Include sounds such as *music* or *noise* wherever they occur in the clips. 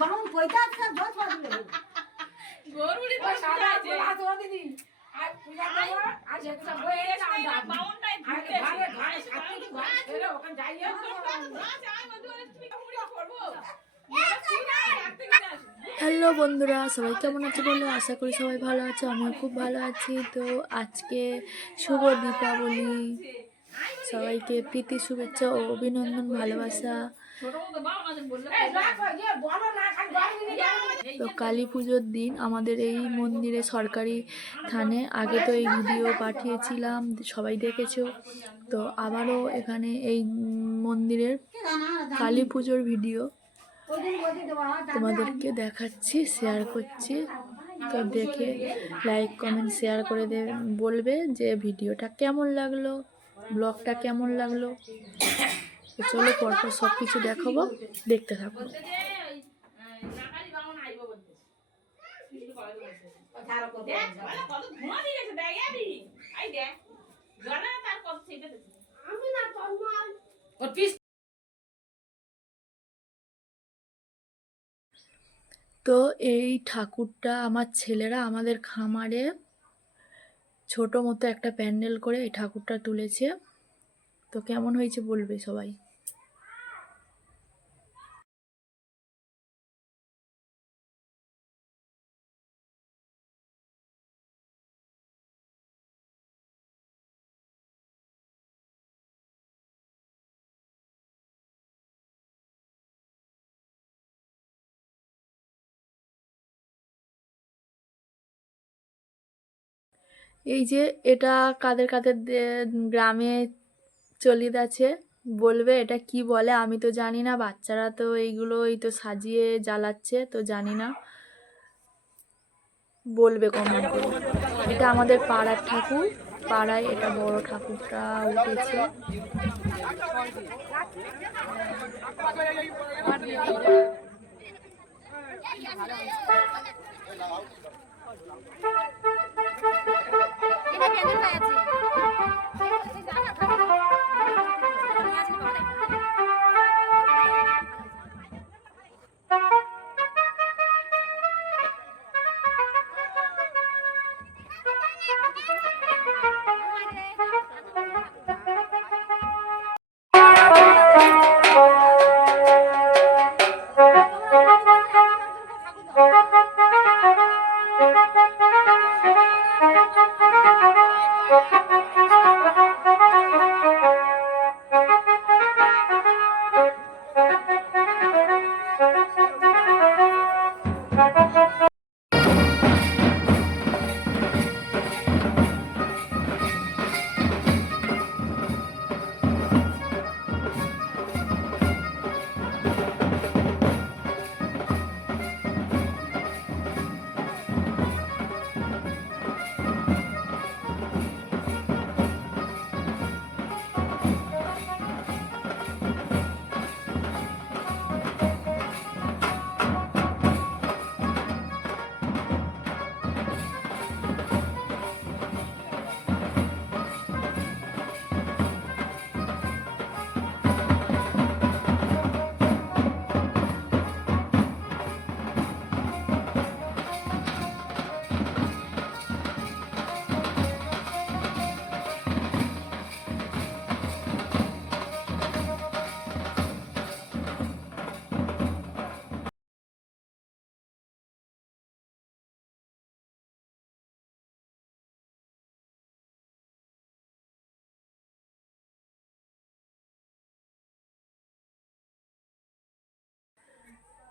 বামুন পয়তা আছে জল ছড়া দিলে গরুড়ি তো সাদা আছে হাত দিদি। আর পূজা করব, আর যে ঘুরতে ঘরে ঘরে সাত কেজি ঘরে ছেড়ে ওখানে যাইয়ে হ্যালো বন্ধুরা সবাই কেমন আছে বলো আশা করি সবাই ভালো আছে আমিও খুব ভালো আছি তো আজকে শুভ দীপাবলি সবাইকে প্রীতি শুভেচ্ছা ও অভিনন্দন ভালোবাসা তো কালী পুজোর দিন আমাদের এই মন্দিরে সরকারি থানে আগে তো এই ভিডিও পাঠিয়েছিলাম সবাই দেখেছ। তো আবারও এখানে এই মন্দিরের কালী পুজোর ভিডিও তোমাদেরকে দেখাচ্ছি শেয়ার করছি। তো দেখে লাইক কমেন্ট শেয়ার করে দে বলবে যে ভিডিওটা কেমন লাগল ব্লগটা কেমন লাগল। চলো পরপর সব কিছু দেখাবো, দেখতে থাকো ধারো করব। ওর পিস তো এই ঠাকুরটা আমার ছেলেরা আমাদের খামারে ছোট মতো একটা প্যান্ডেল করে এই ঠাকুরটা তুলেছে তো কেমন হয়েছে বলবে সবাই এই যে এটা কাদের কাদের গ্রামে চলিত আছে বলবে এটা কি বলে আমি তো জানি না, বাচ্চারা তো এইগুলো এই তো সাজিয়ে জ্বালাচ্ছে, তো জানি না। বলবে কমেন্ট করে এটা আমাদের পাড়ার ঠাকুর, পাড়ায় এটা বড় ঠাকুরটা উঠেছে।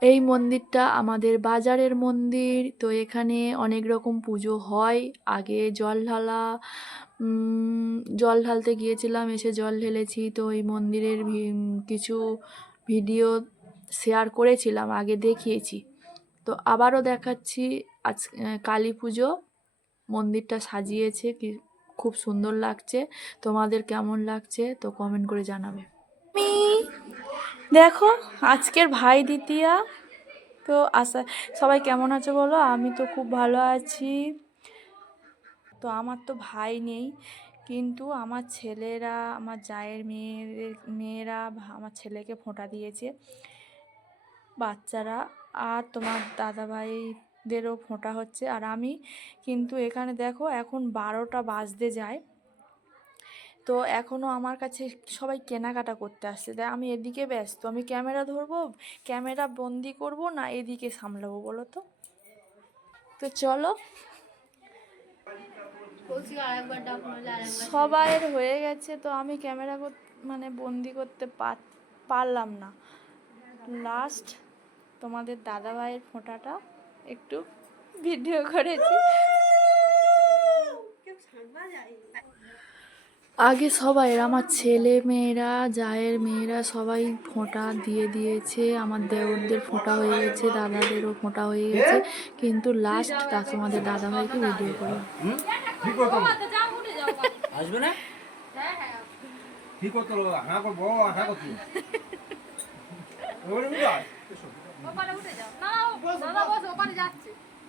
এই মন্দিরটা আমাদের বাজারের মন্দির, তো এখানে অনেক রকম পুজো হয়। আগে জল ঢালা জল ঢালতে গিয়েছিলাম, এসে জল ঢেলেছি। তো এই মন্দিরের কিছু ভিডিও শেয়ার করেছিলাম, আগে দেখিয়েছি। তো আবারও দেখাচ্ছি আজ কালী পুজো। মন্দিরটা সাজিয়েছে, কি, খুব সুন্দর লাগছে। তোমাদের কেমন লাগছে, তো কমেন্ট করে জানাবে। দেখো, আজকের ভাই দ্বিতীয়া। তো আশা, সবাই কেমন আছে বলো? আমি তো খুব ভালো আছি। তো আমার তো ভাই নেই, কিন্তু আমার ছেলেরা, আমার জায়ের মেয়েদের মেয়েরা আমার ছেলেকে ফোঁটা দিয়েছে। বাচ্চারা, আর তোমার দাদাভাইদেরও ফোঁটা হচ্ছে। আর আমি কিন্তু এখানে দেখো, এখন বারোটা বাজতে যায়। তো এখনও আমার কাছে সবাই কেনাকাটা করতে আসছে। তাই আমি এদিকে ব্যস্ত। আমি ক্যামেরা ধরবো, ক্যামেরা বন্দি করব না এদিকে সামলাবো, বলো তো? তো চলো। সবাইয়ের হয়ে গেছে, তো আমি ক্যামেরা মানে বন্দি করতে পার- পারলাম না। লাস্ট তোমাদের দাদাভাইয়ের ফোঁটাটা একটু ভিডিও করেছি। আগে সবাই আমার ছেলে মেয়েরা জায়ের মেয়েরা সবাই ফোঁটা দিয়ে দিয়েছে। আমার দেওরদের ফোঁটা হয়ে গেছে দাদাদেরও ফোঁটা হয়ে গেছে। কিন্তু লাস্ট তা তোমাদের দাদাভাইকে ভিডিও করলাম। ঠিক হতো তো যাও উঠে যাও আসবে না? হ্যাঁ হ্যাঁ ঠিক হতো হ্যাঁ করব আশা করছি। এবারে ওপারে উঠে যাও। না দাদা বস ওপারে যাচ্ছে।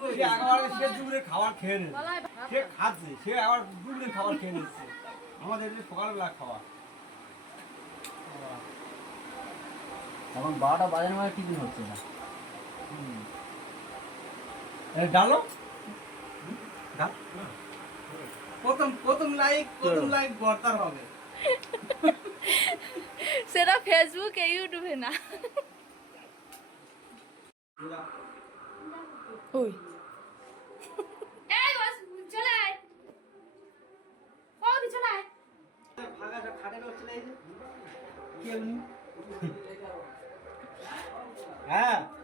সে একবারে সে দুপুরে খাবার খেয়ে নেবে সে খাচ্ছে সে আবার দুপুরে খাবার খেয়ে নিচ্ছে আমাদের সকালবেলা খাওয়া এখন বারোটা বাজার মানে টিফিন হচ্ছে না। ডালো? প্রথম প্রথম লাইক প্রথম লাইক বর্তার হবে। সেটা ফেসবুকে ইউটিউবে না। ওই এই বস চলে আয় ও দি চলে আয় হ্যাঁ *laughs*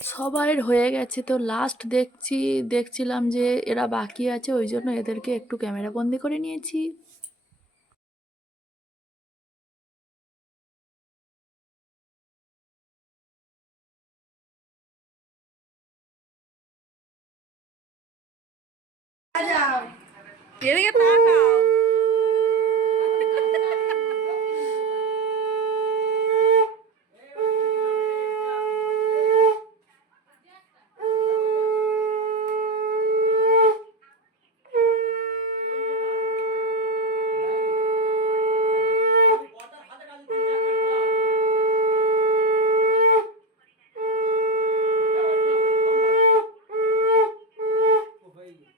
সবাইয়ের হয়ে গেছে তো লাস্ট দেখছি, দেখছিলাম যে এরা বাকি আছে, ওই জন্য এদেরকে একটু ক্যামেরা বন্দি করে নিয়েছি। এদিকে তাকাও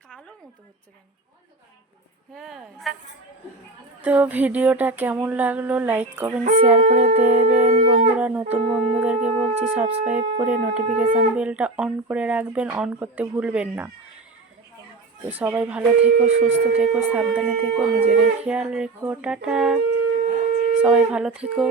কালো মতো হচ্ছে কেন হ্যাঁ তো ভিডিওটা কেমন লাগল লাইক, কমেন্ট, শেয়ার করে দেবেন। বন্ধুরা, নতুন বন্ধুদেরকে বলছি, সাবস্ক্রাইব করে নোটিফিকেশান বেলটা অন করে রাখবেন অন করতে ভুলবেন না। তো সবাই ভালো থেকো, সুস্থ থেকো, সাবধানে থেকো, নিজেদের খেয়াল রেখো, টাটা। সবাই ভালো থেকো।